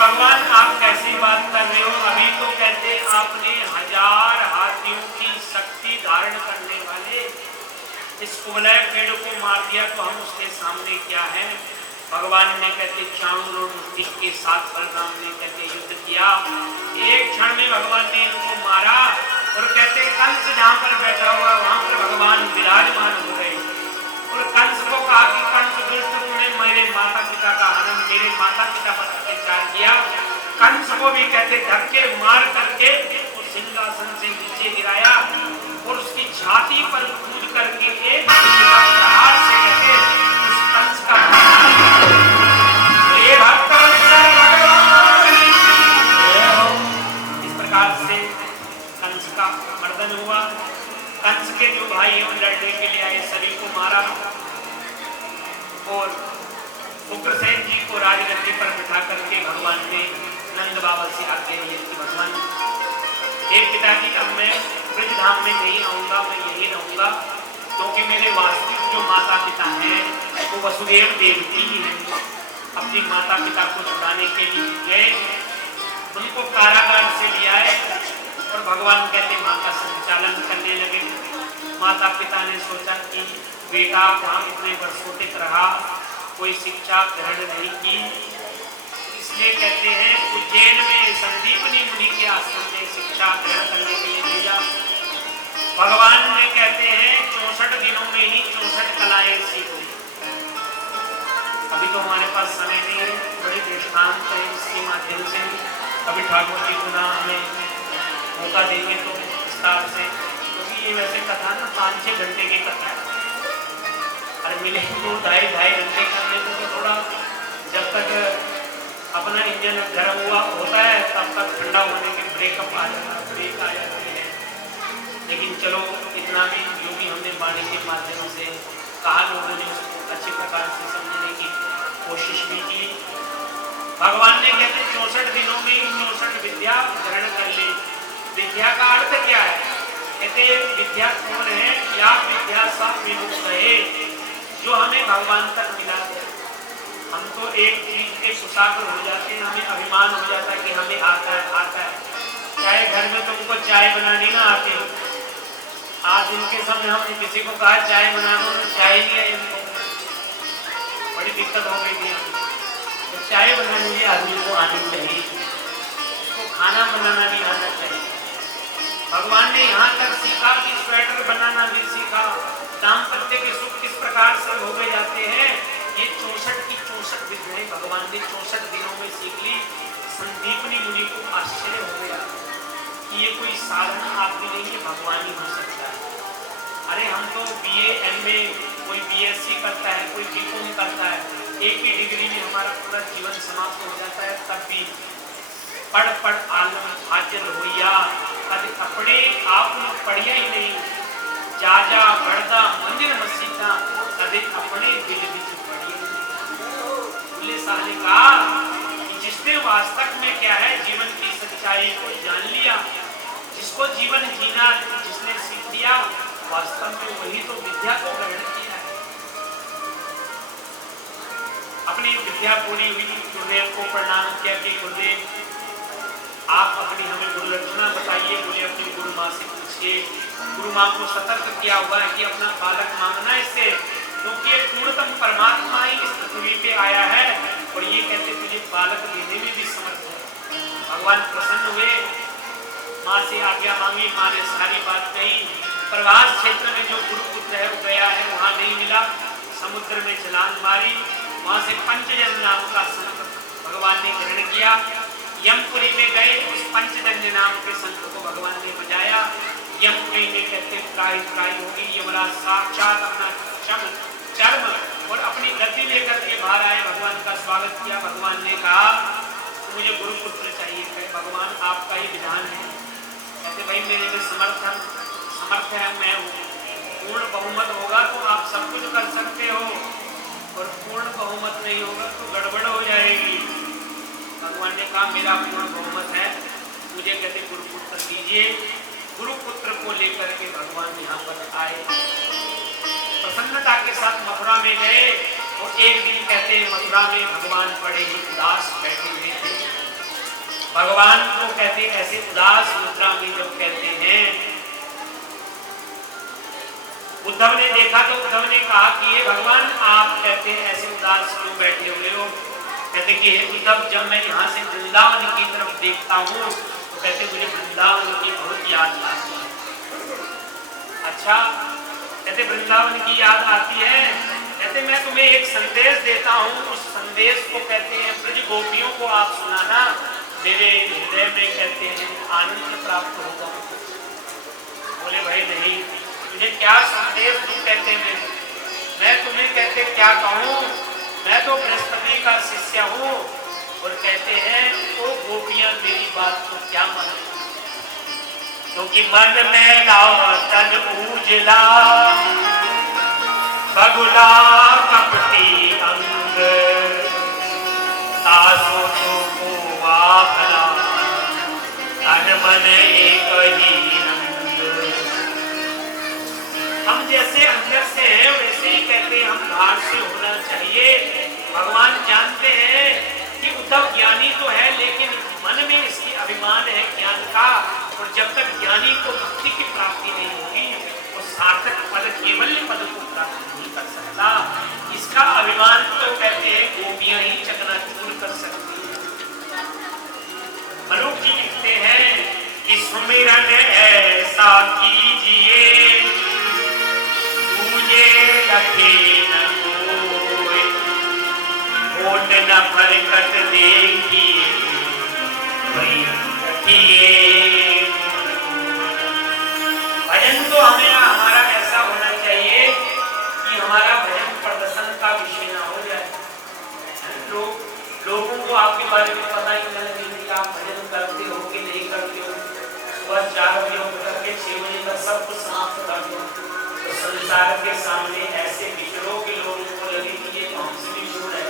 भगवान आप कैसी बात कर रहे हो? अभी तो कहते आपने 1000 हाथियों की शक्ति धारण करने वाले इस कुवलय पेड़ को मार दिया, तो हम उसके सामने क्या है? भगवान ने कहते चाणूर और मुक्ति के साथ बलराम ने कहते युद्ध किया। एक क्षण में भगवान ने इनको मारा और कहते कंस जहां पर बैठा हुआ वहां पर भगवान विराजमान हो गए और कंस को कहा कि कंस दुष्ट, तूने मेरे माता पिता का हनन, मेरे माता पिता पर अत्याचार किया। कंस को भी कहते धक्के मार करके उस सिंहासन से नीचे गिराया और उसकी छाती पर कूद करके एक प्रहार से कहते उस कंस का इस प्रकार से कंस का मर्दन हुआ। कंस के जो भाई हैं लड़ने के लिए आए सभी को मारा और उग्रसेन जी को राजगद्दी पर बिठा करके भगवान ने नंद बाबा से आज्ञा ली कि भगवान हे पिताजी, अब मैं ब्रज धाम में नहीं आऊंगा, मैं यही रहूंगा, क्योंकि मेरे वास्तविक जो माता पिता हैं वो वसुदेव देवकी हैं। अपनी माता पिता को छुड़ाने के लिए गए, उनको कारागार से लिया है और भगवान कहते माँ का संचालन करने लगे। माता पिता ने सोचा कि बेटा वहाँ इतने वर्षों तक रहा, कोई शिक्षा ग्रहण नहीं की, इसलिए कहते हैं उज्जैन में संदीपनी मुनि के आश्रम में शिक्षा ग्रहण करने के लिए भेजा। भगवान ने कहते हैं 64 दिनों में ही 64 कलाएं सीखो। अभी तो हमारे पास समय नहीं है, बड़े दृष्टांत है, इसके माध्यम से अभी ठाकुर जी गुना हमें मौका देंगे तो विस्तार से, क्योंकि ये वैसे कथा ना 5-6 घंटे की कथा है और मिले तो 2.5 घंटे करने को तो थोड़ा जब तक अपना इंजन गर्म हुआ होता है तब तक ठंडा होने के ब्रेक आ जाती है। लेकिन चलो इतना भी जो भी हमने वाणी के माध्यम से कहा, लोगों ने उसको अच्छे प्रकार से समझने की कोशिश भी की। भगवान ने कहते 64 दिनों में 64 विद्या ग्रहण कर ली। विद्या का अर्थ क्या है? कहते विद्या कौन है? या विद्या सब विमुक्त है, जो हमें भगवान तक मिला है। हम तो एक चीज के सुसागर हो जाते हैं, हमें अभिमान हो जाता है कि हमें आता है। चाहे घर में तुमको चाय बनानी ना आती हो, आज इनके सामने हम किसी को कहा चाय बनाना, चाय नहीं है इनको, बड़ी दिक्कत हो गई थी। तो चाय बनाने के आदमी को आनी चाहिए, उसको खाना बनाना भी आना चाहिए। भगवान ने यहाँ तक सीखा कि स्वेटर बनाना भी सीखा, दाम्पत्य के सुख किस प्रकार से भोगे जाते हैं, ये 64 की 64 विद्याएं भगवान ने 64 दिनों में सीख ली। संदीपनी मुनि को आश्चर्य हो गया कि ये कोई साधारण आदमी नहीं है, भगवान ही हो सकता है। अरे हम तो BA MA, कोई BSc करता है, कोई BCom करता है, एक ही डिग्री में हमारा पूरा जीवन समाप्त हो जाता है, तब भी पढ़ आलम हाजिर होइया, कभी अपने आप में पढ़िया ही नहीं, जा बढ़दा मंदिर मस्जिदा, कभी अपने दिल विच पढ़िया नहीं। साले कहा कि जिसने वास्तव में क्या है जीवन की सच्चाई को जान लिया, जिसको जीवन जीना जिसने सीख लिया, वास्तव में वही तो विद्या को ग्रहण किया है। अपनी विद्या पूरी हुई, गुरुदेव को प्रणाम किया कि गुरुदेव आप अपनी हमें गुरु लक्षणा बताइए। बोले अपनी गुरु माँ से पूछिए। गुरु माँ को सतर्क किया हुआ है कि अपना बालक मांगना इससे, क्योंकि एक पूर्णतम परमात्मा ही इस पृथ्वी पे आया है और ये कहते तुझे बालक देने में भी समर्थ है। भगवान प्रसन्न हुए, माँ से आज्ञा मांगी, माँ ने सारी बात कही। प्रवास क्षेत्र में जो गुरुपुत्र है वो गया है, वहाँ नहीं मिला, समुद्र में छलांग मारी, वहाँ से पंचजन नाम का संत भगवान ने ग्रहण किया। यमपुरी में गए, उस पंचजन्य नाम के संत को भगवान ने बजाया। यमपुरी में कहते त्राई होगी, यमराज साक्षात अपना चर्म और अपनी गद्दी लेकर के बाहर आए, भगवान का स्वागत किया। भगवान ने कहा मुझे गुरुपुत्र चाहिए। भगवान आपका ही विधान है। कहते भाई मेरे में समर्थ है, मैं पूर्ण बहुमत होगा तो आप सब कुछ कर सकते हो, और पूर्ण बहुमत नहीं होगा तो गड़बड़ हो जाएगी। भगवान ने कहा मेरा पूर्ण बहुमत है, मुझे कहते गुरुपुत्र दीजिए। गुरुपुत्र को लेकर के भगवान यहाँ पर आए, प्रसन्नता के साथ मथुरा में गए। और एक दिन कहते मथुरा में भगवान बड़े ही उदास बैठे हुए थे। भगवान को कहते हैं ऐसे उदास मुद्रा में जब कहते हैं, उद्धव ने देखा तो उद्धव ने कहा कि ये भगवान आप कहते हैं ऐसे उदास क्यों बैठे हुए हो। कहते कि उद्धव जब मैं यहाँ से वृंदावन की तरफ देखता हूँ तो कहते मुझे वृंदावन की बहुत याद आती है। अच्छा, कहते वृंदावन की याद आती है, कहते मैं तुम्हें एक संदेश देता हूँ, उस संदेश को कहते हैं ब्रज गोपियों को आप सुनाना, मेरे हृदय में कहते हैं आनंद प्राप्त होगा। बोले भाई नहीं, मुझे क्या संदेश दूं, कहते मैं तुम्हें कहते क्या कहूँ, मैं तो बृहस्पति का शिष्य हूँ। और कहते हैं वो गोपियां मेरी बात को क्या माने, क्योंकि मन में लाओ तन उजला बगुला कपटी अंग तासो को वाहला तन मन एक ही रंग। हम जैसे अंदर से हैं वैसे ही कहते हैं हम बाहर से होना चाहिए। भगवान जानते हैं कि उद्धव ज्ञानी तो है लेकिन मन में इसकी अभिमान है ज्ञान का, और जब तक ज्ञानी को भक्ति की प्राप्ति नहीं होगी वो सार्थक पद केवल्य पद को प्राप्त नहीं कर सकता। इसका अभिमान तो कहते हैं गोपियां ही चकनाचूर कर सकती है। मनुष्य जी लिखते हैं कि सुमिरन ऐसा कीजिए तुझे लगे न कोई, होठ न फरकत देखिए वही रखिए। भजन तो हमारा ऐसा होना चाहिए कि हमारा भजन प्रदर्शन का विषय ना हो जाए। लोगों को आपके बारे में पता ही नहीं लगे कि आप भजन करते हो कि नहीं करते हो। सुबह 4 बजे उठकर के 6 बजे तक सब कुछ समाप्त कर दो तो संसार के सामने ऐसे विचरों के लोगों को लगे कि ये तो हमसे भी दूर है,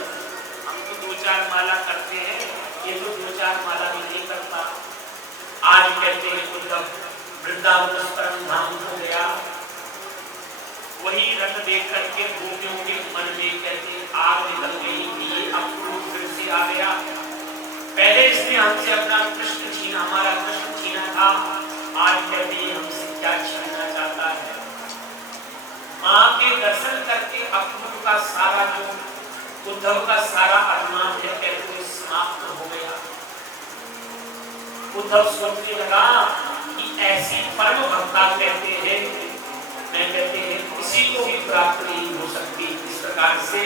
हम तो 2-4 माला करते हैं, ये तो 2-4 माला भी नहीं करता। आज कहते हैं उद्धव वृंदावन परम धाम हो गया, वही रथ देख करके गोपियों के मन में कहते आग निकल गई कि ये अक्रूर फिर से आ गया। पहले इसने हमसे अपना कृष्ण छीना, हमारा कृष्ण छीना था, आज कहते हमसे क्या छीनना चाहता है। माँ के दर्शन करके अक्रूर का सारा जो उद्धव का सारा अभिमान है कहते समाप्त हो गया। उद्धव सोचने लगा कि ऐसी परम भक्ता कहते हैं मैं कहते हैं किसी को भी प्राप्त नहीं हो सकती। इस प्रकार से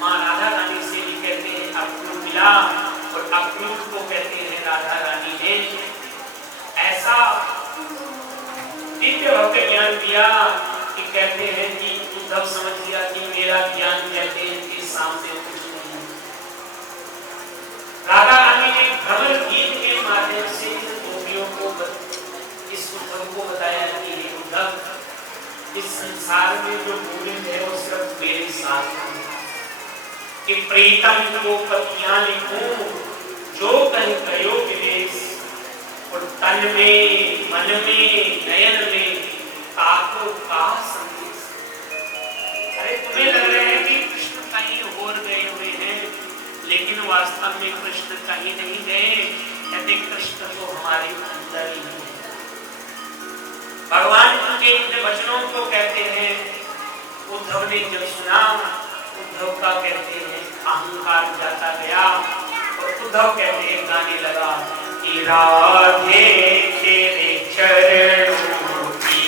माँ राधा रानी से भी कहते हैं अक्रूर मिला, और अक्रूर को कहते हैं राधा रानी ने ऐसा दिव्य भव्य ज्ञान दिया कि कहते हैं कि उद्धव समझ लिया कि मेरा ज्ञान कहते हैं कि सामने कुछ नहीं है। राधा रानी ने भ्रमर गीत के माध्यम से गोपियों को इस उद्धव को बताया कि उद्धव इस संसार में जो गोविंद है वो सिर्फ मेरे साथ है, कि प्रीतम को पतियां लिखूं जो कहीं कहो विदेश, और तन में मन में नयन में ताको का संदेश। अरे तुम्हें लग रहा है कि कृष्ण कहीं और गए हुए हैं, लेकिन वास्तव में कृष्ण कहीं नहीं गए। कहते कृष्ण तो हमारे अंदर ही है। भगवान के इन वचनों को कहते हैं उद्धव ने जब सुना, उद्धव का कहते हैं अहंकार जाता गया, और उद्धव कहते हैं गाने लगा कि राधे तेरे चरणों की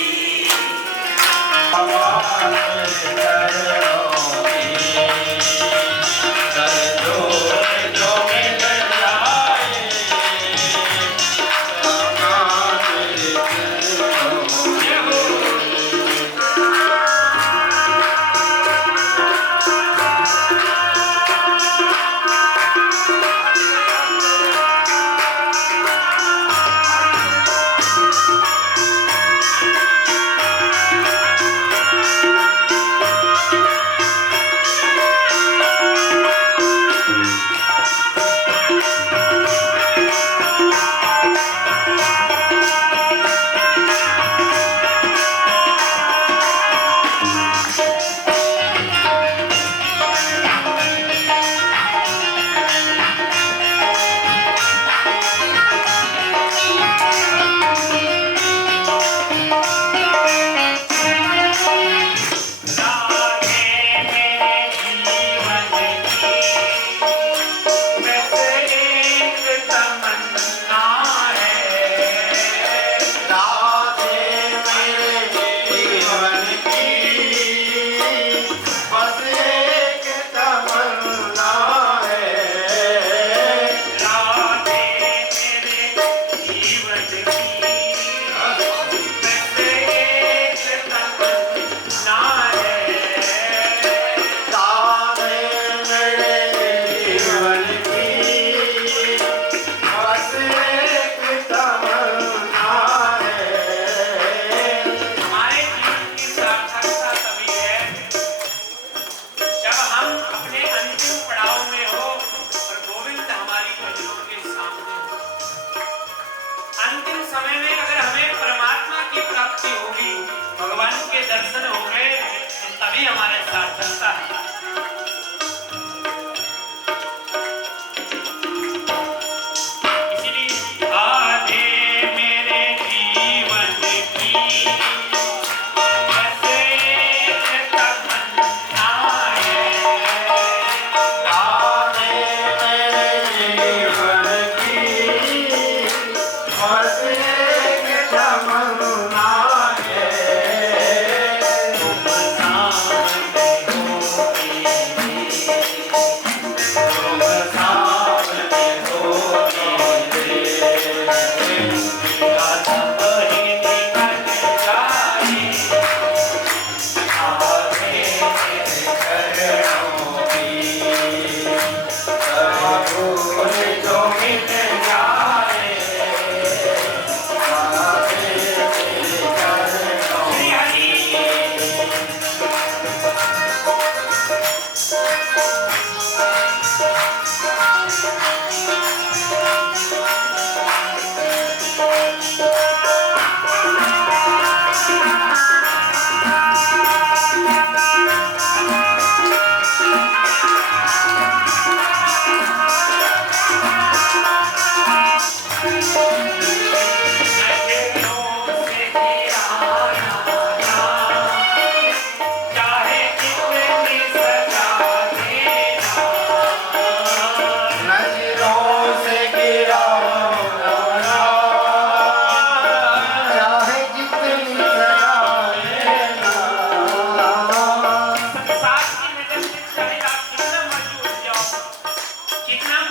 जितना